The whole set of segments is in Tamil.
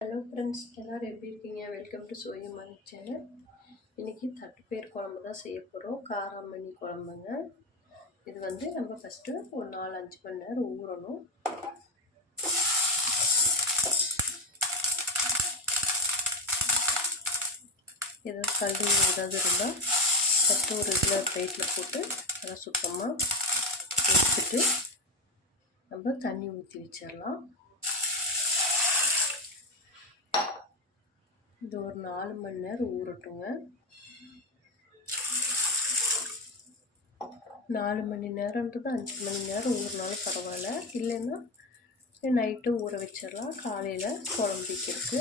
ஹலோ ஃப்ரெண்ட்ஸ் எல்லோரும் எப்படி இருக்கீங்க? வெல்கம் டு சோயமணி சேனல் இன்றைக்கி தட்டுப்பயிர் குழம்பு தான் செய்ய போகிறோம் காராமணி குழம்புங்க. இது வந்து நம்ம ஃபஸ்ட்டு ஒரு நாலு அஞ்சு மணி நேரம் ஊறணும். ஏதாவது கல்வி ஏதாவது இருந்தால் ஃபஸ்ட்டு ஒரு இதில் பிளேட்டில் போட்டு நல்லா சுத்தமாக எடுத்துட்டு நம்ம தண்ணி ஊற்றி வச்சிடலாம் இது ஒரு நாலு மணி நேரம் ஊறட்டுங்க. நாலு மணி நேரன்றது அஞ்சு மணி நேரம் ஊறினாலும் பரவாயில்ல. இல்லைன்னா நைட்டு ஊற வச்சிடலாம். காலையில் குழம்பிக்கிறதுக்கு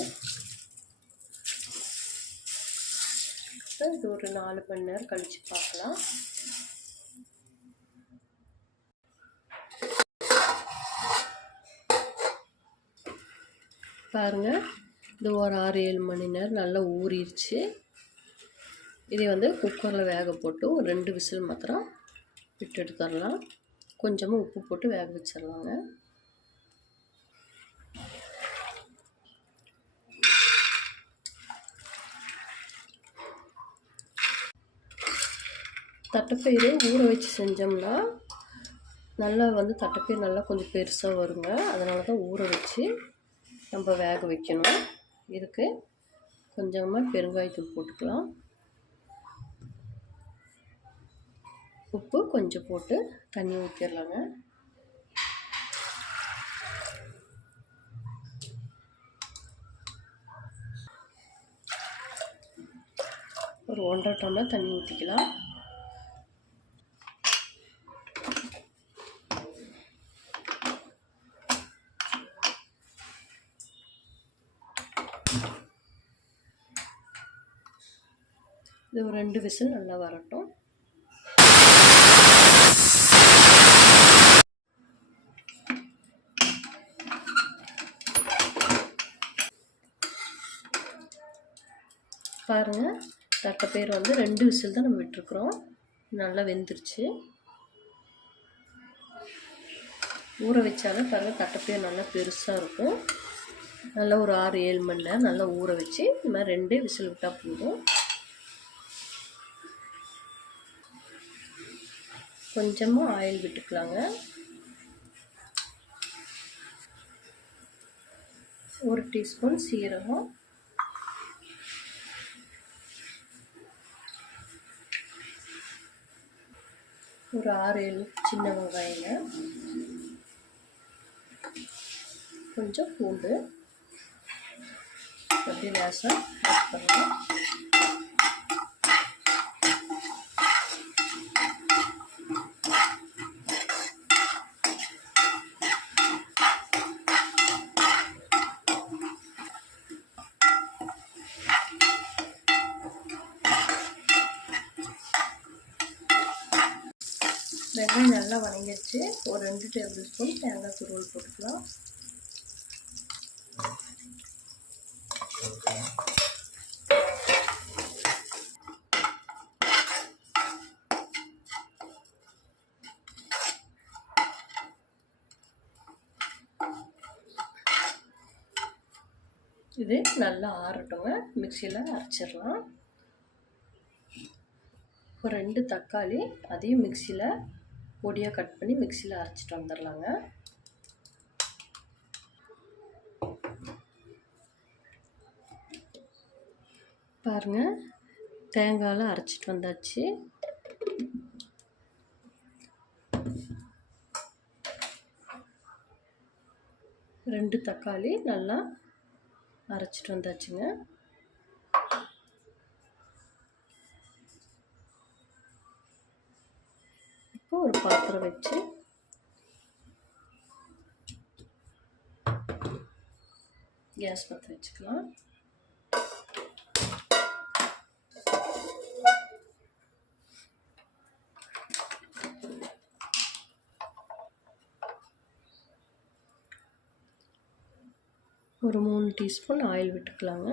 இது ஒரு நாலு மணி நேரம் கழித்து பார்க்கலாம். பாருங்கள் இது ஒரு ஆறு ஏழு மணி நேரம் நல்லா ஊறிடுச்சு. இதை வந்து குக்கரில் வேக போட்டு ஒரு ரெண்டு விசில் மாத்திரம் விட்டு எடுத்துடலாம். கொஞ்சமாக உப்பு போட்டு வேக வச்சிடலாங்க. தட்டைப்பயிறு ஊற வச்சு செஞ்சோம்னா நல்லா வந்து தட்டைப்பயிறு நல்லா கொஞ்சம் பெருசாக வருங்க. அதனால தான் ஊற வச்சு நம்ம வேக வைக்கணும். இருக்குது கொஞ்சமாக பெருங்காயத்தூள் போட்டுக்கலாம். உப்பு கொஞ்சம் போட்டு தண்ணி ஊற்றிடலாங்க ஒரு ஒன்றரை டம்ளர் தண்ணி ஊற்றிக்கலாம் இது ஒரு ரெண்டு விசில் நல்லா வரட்டும். பாருங்கள் தட்டைப்பயிர் வந்து ரெண்டு விசில் தான் நம்ம விட்டுருக்குறோம். நல்லா வெந்துருச்சு. ஊற வச்சாலும் பாருங்கள் தட்டைப்பயிர் நல்லா பெருசாக இருக்கும். நல்லா ஒரு ஆறு ஏழு மணி நேரம் நல்லா ஊற வச்சு இந்த மாதிரி ரெண்டு விசில் விட்டால் போதும். கொஞ்சமாக ஆயில் விட்டுக்கலாங்க. ஒரு டீஸ்பூன் சீரகம். ஒரு ஆறு ஏழு சின்ன வெங்காயங்க. கொஞ்சம் பூண்டு. அப்படி லேசாக பண்ணலாம். வச்சு ஒரு ரெண்டு டேபிள் ஸ்பூன் தேங்காய் துருவல் போட்டுக்கலாம். இது நல்லா ஆறட்டுங்க. மிக்சியில் அரைச்சிடலாம். ஒரு ரெண்டு தக்காளி அதையும் மிக்சியில் பொடியாக கட் பண்ணி மிக்சியில் அரைச்சிட்டு வந்துடலாங்க பாருங்கள் தேங்காயில் அரைச்சிட்டு வந்தாச்சு. ரெண்டு தக்காளி நல்லா அரைச்சிட்டு வந்தாச்சுங்க. இப்போ ஒரு பாத்திரம் வச்சு கேஸ் பற்ற வச்சுக்கலாம். ஒரு மூணு டீஸ்பூன் ஆயில் விட்டுக்கலாங்க.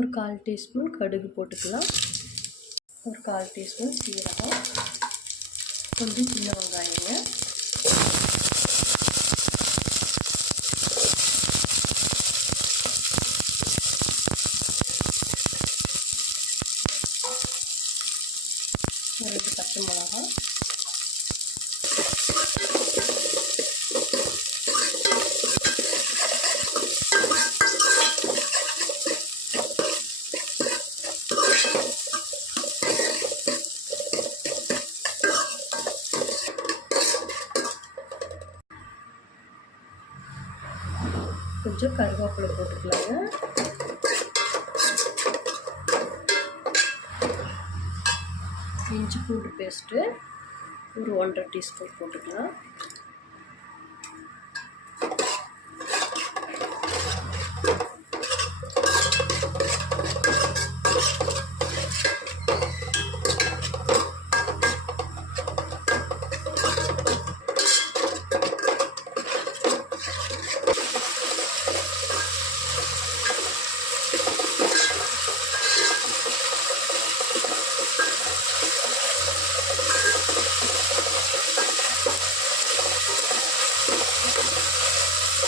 ஒரு கால் டீஸ்பூன் கடுகு போட்டுக்கலாம். ஒரு கால் டீஸ்பூன் சீரகம். கொஞ்சம் சின்ன வெங்காயங்க. கொஞ்சம் கருவேப்பிலை போட்டுக்கலாங்க. இஞ்சி பூண்டு பேஸ்ட்டு ஒரு ஒன்றரை டீஸ்பூன் போட்டுக்கலாம்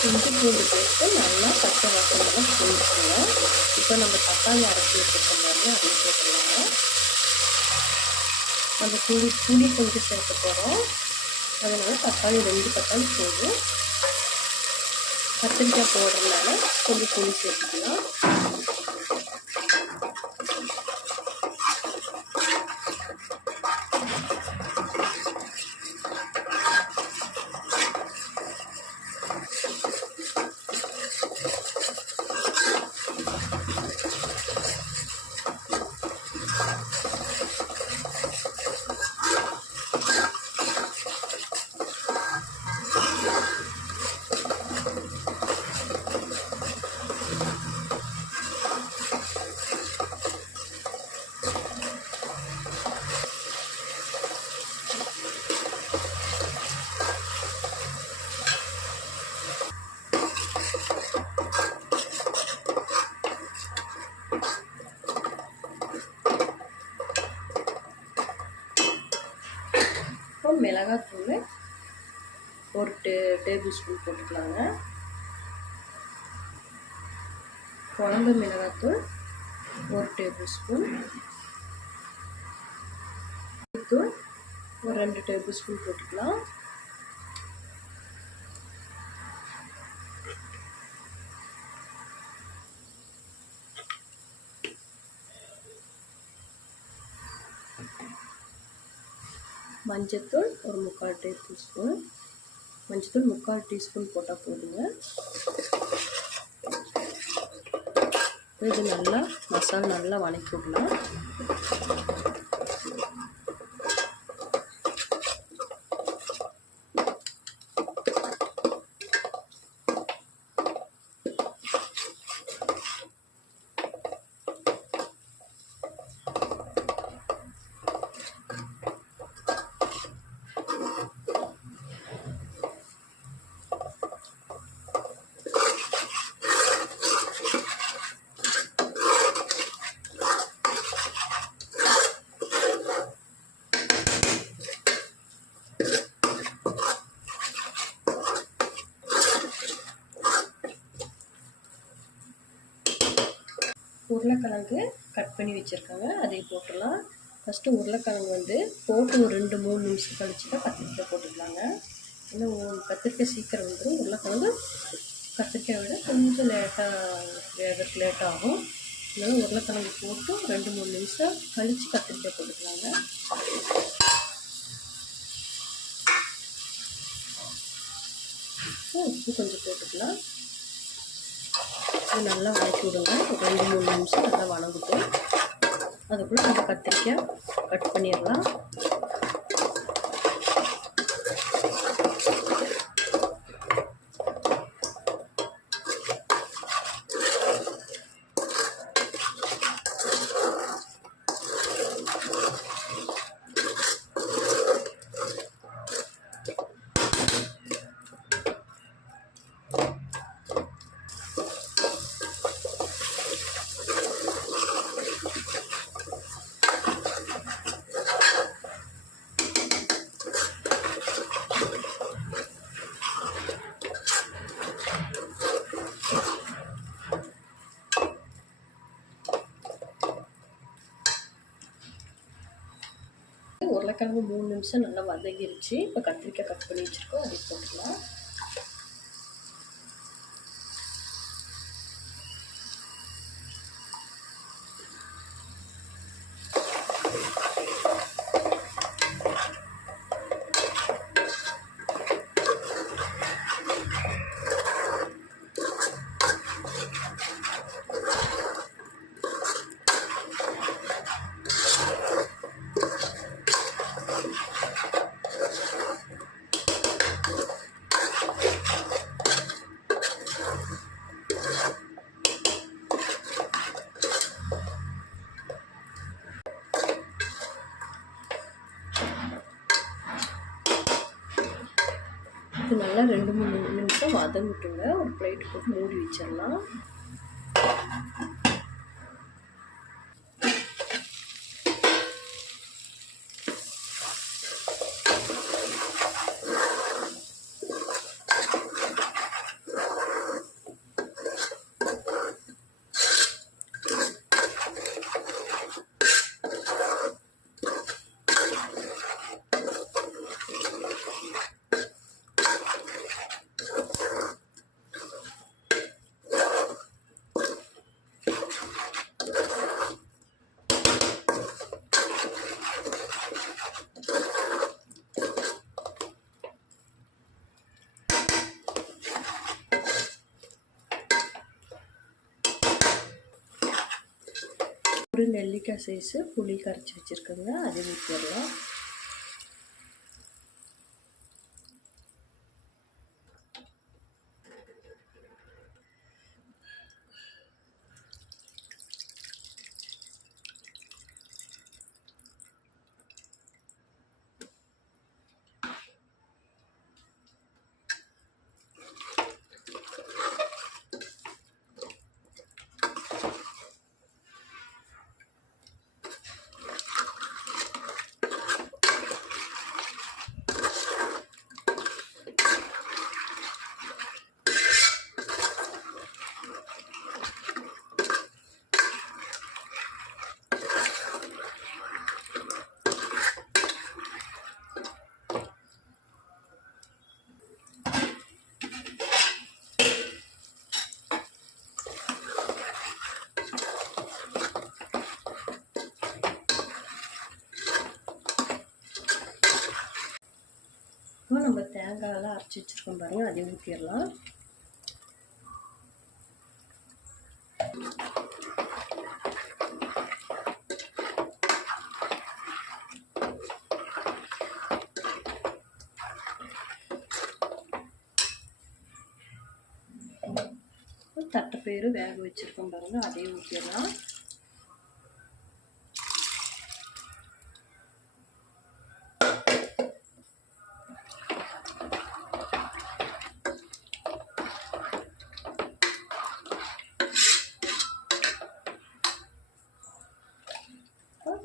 இஞ்சி பூண்டு பேஸ்ட்டு நல்லா பச்சை வாசனெல்லாம் போட்டுக்கோங்க அந்த தக்காளி அரைச்சி வச்சுருக்கோம் மாதிரி அதையும் போட்டுருவாங்க நம்ம புளி புளி கொஞ்சம் சேர்க்க போகிறோம் அதனால தக்காளி ரெண்டு தக்காளி போதும். கத்திரிக்காய் போடுறதுனால கொஞ்சம் புளி சேர்த்துக்கலாம் இப்போ மிளகாத்தூள் ஒரு டே டேபிள் ஸ்பூன் போட்டுக்கலாங்க. குழம்பு மிளகாத்தூள் ஒரு டேபிள் ஸ்பூன். தூள் ஒரு ரெண்டு டேபிள் ஸ்பூன் போட்டுக்கலாம். மஞ்சத்தூள் ஒரு முக்கால் டேபிள் ஸ்பூன். மஞ்சத்தூள் முக்கால் டீஸ்பூன் போட்டால் போதுங்க. இது நல்லா மசாலா நல்லா வணக்கி விடலாம் உருளைக்கிழங்கு கட் பண்ணி வச்சுருக்காங்க. அதையும் போட்டுடலாம். ஃபஸ்ட்டு உருளைக்கிழங்கு வந்து போட்டு ஒரு ரெண்டு மூணு நிமிஷம் கழிச்சு தான் கத்திரிக்காய் போட்டுக்கலாங்க. ஏன்னா கத்திரிக்காய் சீக்கிரம் வந்துடும் உருளைக்கிழங்கு கத்திரிக்காய் விட கொஞ்சம் லேட்டாக வேகிறதுக்கு லேட் ஆகும். அதனால உருளைக்கிழங்கு போட்டு ரெண்டு மூணு நிமிஷம் கழித்து கத்திரிக்காய் போட்டுக்கலாங்க. உப்பு கொஞ்சம் போட்டுக்கலாம். இது நல்லா வதக்கி விடுங்க. ஒரு ரெண்டு மூணு நிமிஷம் நல்லா வணங்கட்டும் அதுக்குள்ளே நம்ம கத்திரிக்காய் கட் பண்ணிடலாம் உருளைக்கிழங்கு மூணு நிமிஷம் நல்லா வதங்கிருச்சு. இப்போ கத்திரிக்காய் கட் பண்ணி வச்சுருக்கோம். அதை போட்டுக்கலாம் இது நல்லா ரெண்டு மூணு அதை விட்டுங்க ஒரு பிளேட் போட்டு மூடி வச்சிடலாம். ஒரு நெல்லிக்காய் சைஸு புளி கரைச்சி வச்சுருக்கோங்க. அது ஊற்றிடலாம் இப்போ நம்ம தேங்காயெல்லாம் அரைச்சி வச்சுருக்கோம் பாருங்கள் அதை ஊற்றிடலாம் தட்டைப்பயிறு வேக வச்சுருக்கோம் பாருங்கள் அதையும் ஊற்றிடலாம்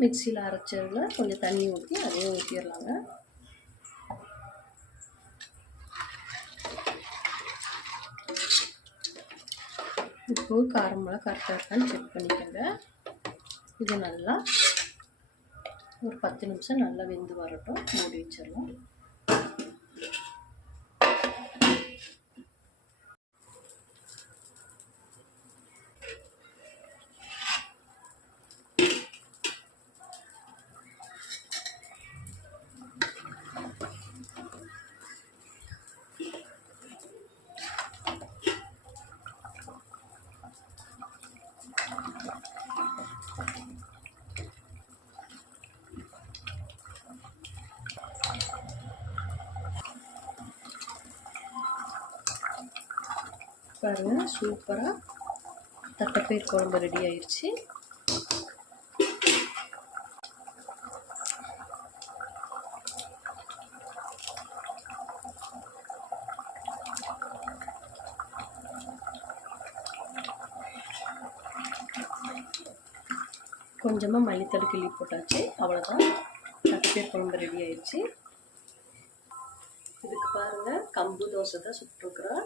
மிக்சியில் அரைச்சதில் கொஞ்சம் தண்ணி ஊற்றி அதையும் ஊற்றிடலாங்க உப்பு காரமெல்லாம் கரெக்டாக இருக்கான்னு செக் பண்ணிக்கோங்க. இது நல்லா ஒரு பத்து நிமிஷம் நல்லா வெந்து வரட்டும். மூடி வச்சிடலாம். பாருங்கள் சூப்பராக தட்டைப்பயிர் குழம்பு ரெடி ஆயிடுச்சு கொஞ்சமாக மல்லித்தடு கிள்ளி போட்டாச்சு. அவ்வளோதான் தட்டப்பயிர் குழம்பு ரெடி ஆயிடுச்சு இதுக்கு பாருங்கள் கம்பு தோசை தான் சுட்டுருக்குறோம்.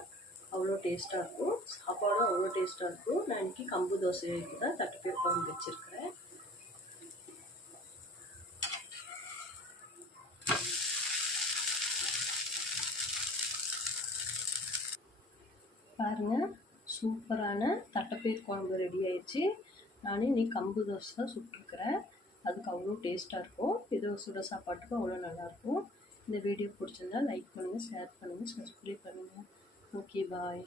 அவ்வளோ டேஸ்ட்டாக இருக்கும். சாப்பாடும் அவ்வளோ டேஸ்ட்டாக இருக்கும். நான் இன்றைக்கி கம்பு தோசைக்கு தான் பேர் குழம்பு வச்சுருக்கிறேன். பாருங்கள் சூப்பரான தட்டைப்பயிர் குழம்பு ரெடி ஆயிடுச்சு. நானே இன்னைக்கு கம்பு தோசை தான் சுட்டுருக்குறேன். அதுக்கு அவ்வளோ டேஸ்ட்டாக இருக்கும். இது சுட சாப்பாட்டுக்கும் அவ்வளோ நல்லாயிருக்கும் இந்த வீடியோ பிடிச்சிருந்தா லைக் பண்ணுங்கள் ஷேர் பண்ணுங்கள் சப்ஸ்கிரைப் பண்ணுங்கள் Okay, bye.